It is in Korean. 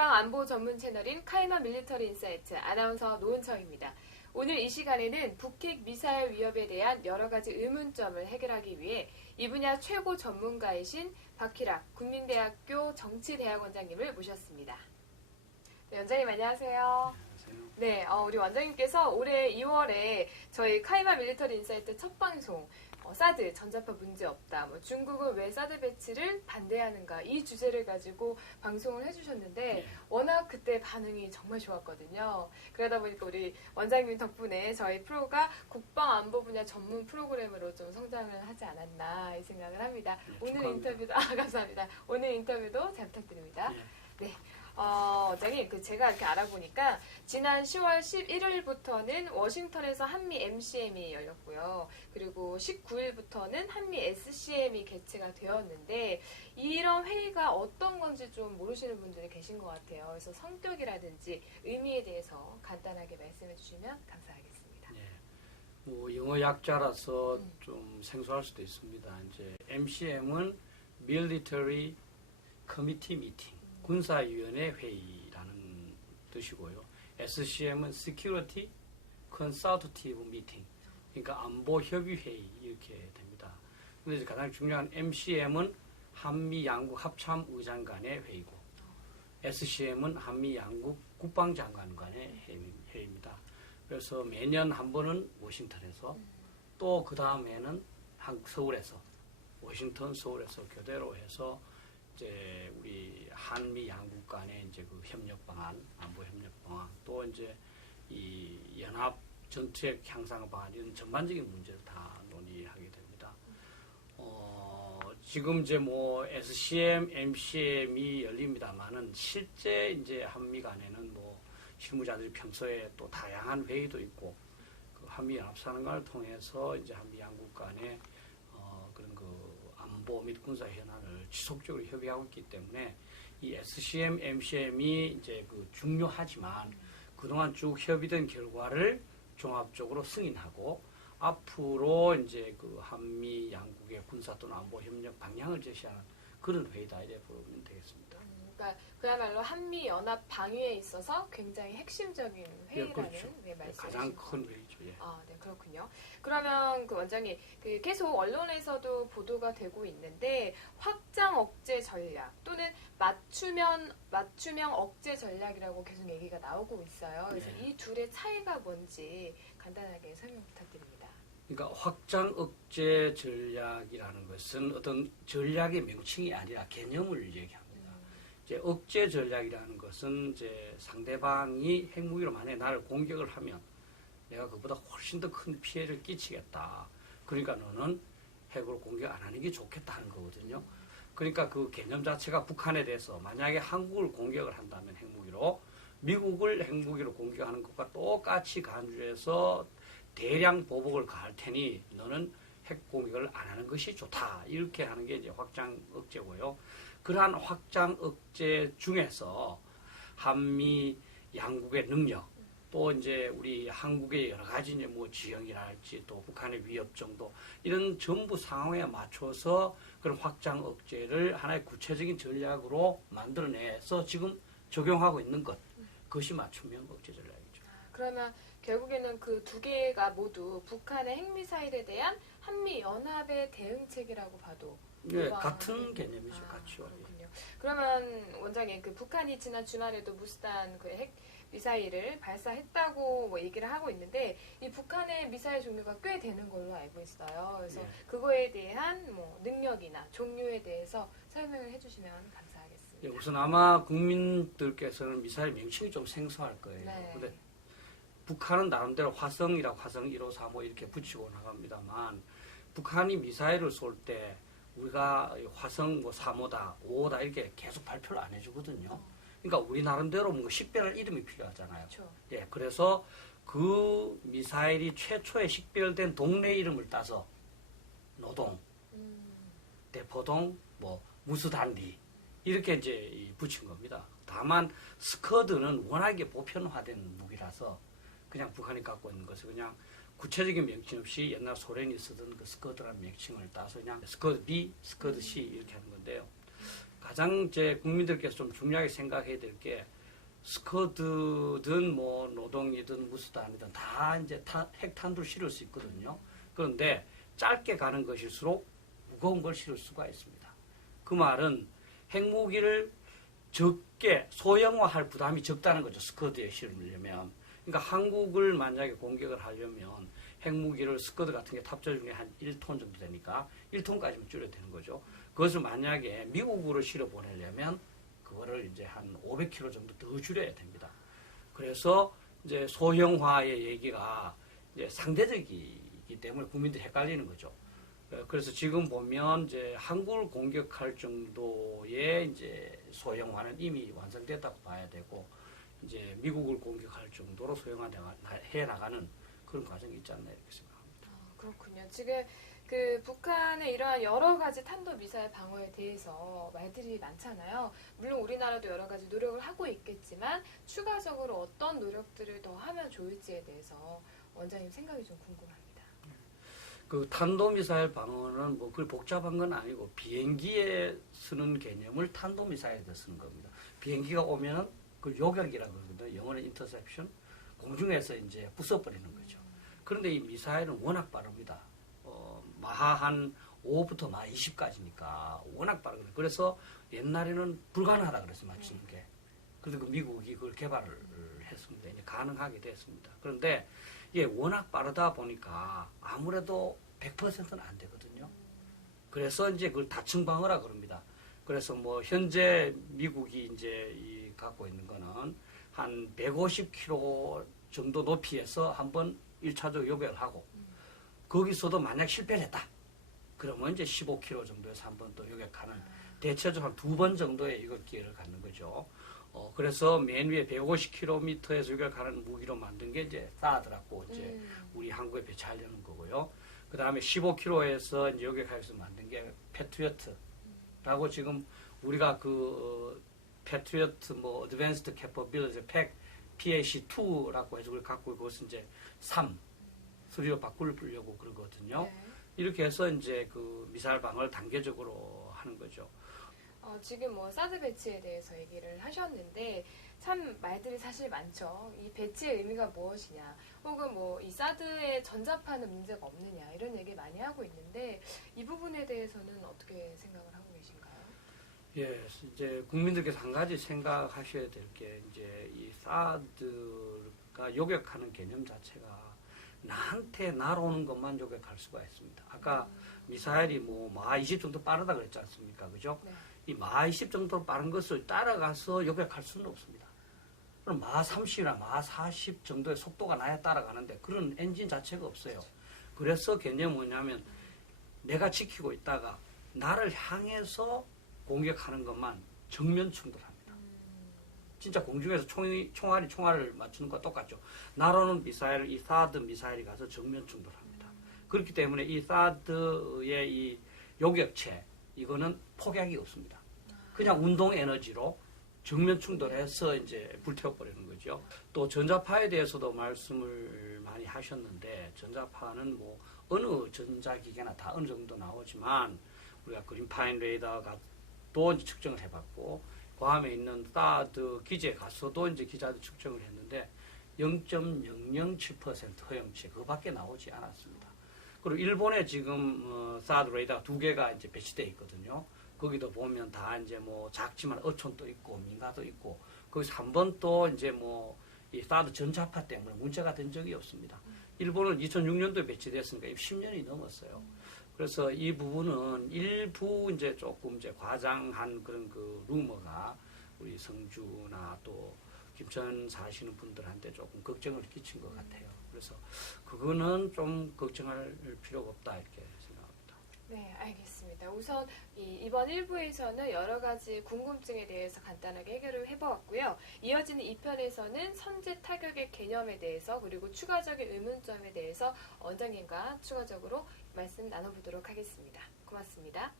국방 안보 전문 채널인 카이마 밀리터리 인사이트 아나운서 노은청입니다. 오늘 이 시간에는 북핵 미사일 위협에 대한 여러 가지 의문점을 해결하기 위해 이 분야 최고 전문가이신 박희락 국민대학교 정치대학원장님을 모셨습니다. 네, 원장님 안녕하세요. 네, 우리 원장님께서 올해 2월에 저희 카이마 밀리터리 인사이트 첫 방송 사드 전자파 문제 없다. 중국은 왜 사드 배치를 반대하는가 이 주제를 가지고 방송을 해주셨는데 워낙 그때 반응이 정말 좋았거든요. 그러다 보니까 우리 원장님 덕분에 저희 프로가 국방 안보 분야 전문 프로그램으로 좀 성장을 하지 않았나 이 생각을 합니다. 오늘 인터뷰도 감사합니다. 오늘 인터뷰도 잘 부탁드립니다. 네. 원장님, 제가 이렇게 알아보니까 지난 10월 11일부터는 워싱턴에서 한미 MCM이 열렸고요. 그리고 19일부터는 한미 SCM이 개최가 되었는데 이런 회의가 어떤 건지 좀 모르시는 분들이 계신 것 같아요. 그래서 성격이라든지 의미에 대해서 간단하게 말씀해 주시면 감사하겠습니다. 네. 영어 약자라서 좀 생소할 수도 있습니다. 이제 MCM은 Military Committee Meeting. 군사위원회 회의라는 뜻이고요. SCM은 Security Consultative Meeting, 그러니까 안보 협의 회의 이렇게 됩니다. 그런데 가장 중요한 MCM은 한미 양국 합참 의장 간의 회의고, SCM은 한미 양국 국방장관 간의 회의입니다. 그래서 매년 한 번은 워싱턴에서, 또 그 다음에는 서울에서, 워싱턴, 서울에서 교대로 해서 이제 우리 한미 양국 간의 이제 그 협력 방안, 안보 협력 방안, 또 이제 이 연합 정책 향상 방안 이런 전반적인 문제를 다 논의하게 됩니다. 지금 이제 SCM, MCM이 열립니다만은 실제 이제 한미 간에는 실무자들이 평소에 또 다양한 회의도 있고 그 한미 연합사령관을 통해서 이제 한미 양국 간의 그런 안보 및 군사 현안을 지속적으로 협의하고 있기 때문에 이 SCM, MCM이 이제 중요하지만 그동안 쭉 협의된 결과를 종합적으로 승인하고 앞으로 이제 한미 양국의 군사 또는 안보 협력 방향을 제시하는 그런 회의다 이렇게 보면 되겠습니다. 그러니까 그야말로 한미 연합 방위에 있어서 굉장히 핵심적인 회의라는 그렇죠. 말씀이신 가장 큰 회의죠. 예. 네, 그렇군요. 그러면 원장님, 계속 언론에서도 보도가 되고 있는데 확장 억제 전략 또는 맞춤형 억제 전략이라고 계속 얘기가 나오고 있어요. 그래서 이 둘의 차이가 뭔지 간단하게 설명 부탁드립니다. 그러니까 확장 억제 전략이라는 것은 어떤 전략의 명칭이 아니라 개념을 얘기합니다. 이제 억제 전략이라는 것은 이제 상대방이 핵무기로 만약에 나를 공격을 하면 내가 그보다 훨씬 더 큰 피해를 끼치겠다. 그러니까 너는 핵으로 공격 안 하는 게 좋겠다 하는 거거든요. 그러니까 그 개념 자체가 북한에 대해서 만약에 한국을 공격을 한다면 핵무기로 미국을 핵무기로 공격하는 것과 똑같이 간주해서 대량 보복을 가할 테니 너는 핵 공격을 안 하는 것이 좋다. 이렇게 하는 게 이제 확장 억제고요. 그러한 확장 억제 중에서 한미 양국의 능력, 또 이제 우리 한국의 여러 가지 이제 지형이랄지 또 북한의 위협 정도 이런 전부 상황에 맞춰서 그런 확장 억제를 하나의 구체적인 전략으로 만들어내서 지금 적용하고 있는 것, 그것이 맞춤형 억제 전략이죠. 그러면 결국에는 그 두 개가 모두 북한의 핵미사일에 대한 한미 연합의 대응책이라고 봐도 같은 개념이죠. 같죠. 그렇군요. 그러면 원장님, 북한이 지난 주말에도 무스탄 핵 미사일을 발사했다고 얘기를 하고 있는데 이 북한의 미사일 종류가 꽤 되는 걸로 알고 있어요. 그래서 그거에 대한 능력이나 종류에 대해서 설명을 해주시면 감사하겠습니다. 우선 아마 국민들께서는 미사일 명칭이 좀 생소할 거예요. 근데 북한은 나름대로 화성이라고 화성 1호, 3호 이렇게 붙이고 나갑니다만 북한이 미사일을 쏠 때 우리가 화성 3호다, 5호다 이렇게 계속 발표를 안 해주거든요. 그러니까 우리 나름대로 뭔가 식별할 이름이 필요하잖아요. 그렇죠. 그래서 그 미사일이 최초에 식별된 동네 이름을 따서 노동, 대포동, 무수단디 이렇게 이제 붙인 겁니다. 다만 스커드는 워낙에 보편화된 무기라서 그냥 북한이 갖고 있는 것을 그냥 구체적인 명칭 없이 옛날 소련이 쓰던 그 스커드라는 명칭을 따서 그냥 스커드 B, 스커드 C 이렇게 하는 건데요. 가장 이제 국민들께서 좀 중요하게 생각해야 될 게 스쿼드든 뭐 노동이든 무수단이든 다 이제 핵탄두를 실을 수 있거든요. 그런데 짧게 가는 것일수록 무거운 걸 실을 수가 있습니다. 그 말은 핵무기를 적게 소형화할 부담이 적다는 거죠. 스쿼드에 실으려면. 그러니까 한국을 만약에 공격을 하려면 핵무기를 스쿼드 같은 게 탑재 중에 한 1톤 정도 되니까 1톤까지만 줄여야 되는 거죠. 그것을 만약에 미국으로 실어 보내려면 그거를 이제 한 500km 정도 더 줄여야 됩니다. 그래서 이제 소형화의 얘기가 이제 상대적이기 때문에 국민들이 헷갈리는 거죠. 그래서 지금 보면 이제 한국을 공격할 정도의 이제 소형화는 이미 완성됐다고 봐야 되고 이제 미국을 공격할 정도로 소형화해 나가는 그런 과정이 있지 않나 이렇게 생각합니다. 그렇군요. 지금 그 북한의 이러한 여러 가지 탄도미사일 방어에 대해서 말들이 많잖아요. 물론 우리나라도 여러 가지 노력을 하고 있겠지만 추가적으로 어떤 노력들을 더 하면 좋을지에 대해서 원장님 생각이 좀 궁금합니다. 그 탄도미사일 방어는 뭐 그리 복잡한 건 아니고 비행기에 쓰는 개념을 탄도미사일에 쓰는 겁니다. 비행기가 오면은 그 요격이라고 그러거든요. 영어는 인터셉션. 공중에서 이제 부숴버리는 거죠. 그런데 이 미사일은 워낙 빠릅니다. 마하 한 5부터 마하 20까지니까 워낙 빠르거든요. 그래서 옛날에는 불가능하다 그랬어요, 맞추는 게. 그래서 그 미국이 그걸 개발을 했습니다. 이제 가능하게 됐습니다. 그런데 이게 워낙 빠르다 보니까 아무래도 100%는 안 되거든요. 그래서 이제 그걸 다층 방어라 그럽니다. 그래서 뭐 현재 미국이 이제 갖고 있는 거는 한 150km 정도 높이에서 한번 1차적 요격을 하고 거기서도 만약 실패를 했다. 그러면 이제 15km 정도에서 한번 또 요격하는 대체적으로 한 2번 정도의 요격 기회를 갖는 거죠. 그래서 맨 위에 150km에서 요격하는 무기로 만든 게 이제 사드라고 이제 우리 한국에 배치하려는 거고요. 그 다음에 15km에서 이제 요격하여서 만든 게 패트리어트라고 지금 우리가 그 패트리어트 뭐 어드밴스드 캐퍼빌리티 PAC2라고 해서 그걸 갖고 그것은 이제 3로 바꾸려고 그러거든요. 네. 이렇게 해서 이제 그 미사일 방어를 단계적으로 하는 거죠. 지금 뭐 사드 배치에 대해서 얘기를 하셨는데 참 말들이 사실 많죠. 이 배치의 의미가 무엇이냐, 혹은 뭐 이 사드의 전자파는 문제가 없느냐 이런 얘기 많이 하고 있는데 이 부분에 대해서는 어떻게 생각을 하고 계신가요? 예, 이제 국민들께서 한 가지 생각하셔야 될 게 이제 이 사드가 요격하는 개념 자체가 나한테 날아오는 것만 요격할 수가 있습니다. 아까 미사일이 뭐 마하 20 정도 빠르다 그랬지 않습니까? 그죠? 네. 이 마하 20 정도 빠른 것을 따라가서 요격할 수는 없습니다. 그럼 마하 30이나 마하 40 정도의 속도가 나야 따라가는데 그런 엔진 자체가 없어요. 그래서 개념이 뭐냐면 내가 지키고 있다가 나를 향해서 공격하는 것만 정면 충돌합니다. 진짜 공중에서 총알을 맞추는 것과 똑같죠. 날아오는 미사일을 이 사드 미사일이 가서 정면 충돌합니다. 그렇기 때문에 이 사드의 이 요격체 이거는 폭약이 없습니다. 그냥 운동 에너지로 정면 충돌해서 이제 불태워버리는 거죠. 또 전자파에 대해서도 말씀을 많이 하셨는데 전자파는 뭐 어느 전자기계나 다 어느 정도 나오지만 우리가 그린파인 레이더가 또 측정을 해봤고 괌에 있는 사드 기지에 가서도 이제 기자들 측정을 했는데 0.007% 허용치 그거밖에 나오지 않았습니다. 그리고 일본에 지금 사드 레이더가 2개가 이제 배치되어 있거든요. 거기도 보면 다 이제 뭐 작지만 어촌도 있고 민가도 있고 거기서 한 번도 이제 뭐 이 사드 전자파 때문에 문제가 된 적이 없습니다. 일본은 2006년도에 배치됐으니까 10년이 넘었어요. 그래서 이 부분은 일부 이제 조금 이제 과장한 그런 그 루머가 우리 성주나 또 김천 사시는 분들한테 조금 걱정을 끼친 것 같아요. 그래서 그거는 좀 걱정할 필요가 없다 이렇게 생각합니다. 네, 알겠습니다. 우선 이번 1부에서는 여러 가지 궁금증에 대해서 간단하게 해결을 해보았고요. 이어지는 2편에서는 선제 타격의 개념에 대해서 그리고 추가적인 의문점에 대해서 원장님과 추가적으로 말씀 나눠보도록 하겠습니다. 고맙습니다.